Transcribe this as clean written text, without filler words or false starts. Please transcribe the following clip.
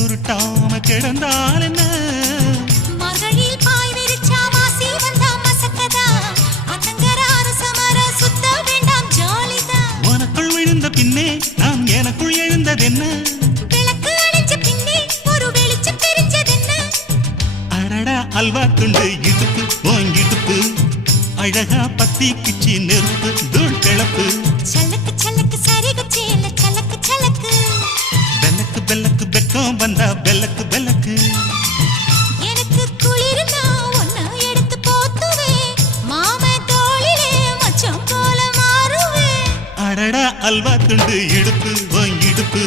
சுருட்டாம கிடந்தால் என்ன மகளில் பாய் விரிச்சா வாசி வந்தா மசக்கதா அத்தங்கராறு சமர சுத்த வேண்டாம் ஜாலிதான் உனக்குள் விழுந்த பின்னே நான் எனக்குள் எழுந்ததென்ன விளக்கு அணைஞ்ச பின்னே ஒரு வெளிச்சம் தெரிஞ்சதென்ன அடடா அல்வா துண்டு இடுப்பு ஓங்கிடுப்பு அழகா பத்தி கிச்சி நெருப்பு தூள் கிளப்பு சலக்கு சலக்கு சரிகுச்சேல சலக்கு சலக்கு பெல்லக்கு பெல்லக்கு பெக்கம் வந்தா பெல்லக்கு பெல்லக்கு எனக்கு குளிர்னா ஒன்ன எடுத்து போத்துவே மாமே தோளிலே மச்சம் போல மாறுவே அடடா அல்வா துண்டு இடுப்பு ஓங்கிடுப்பு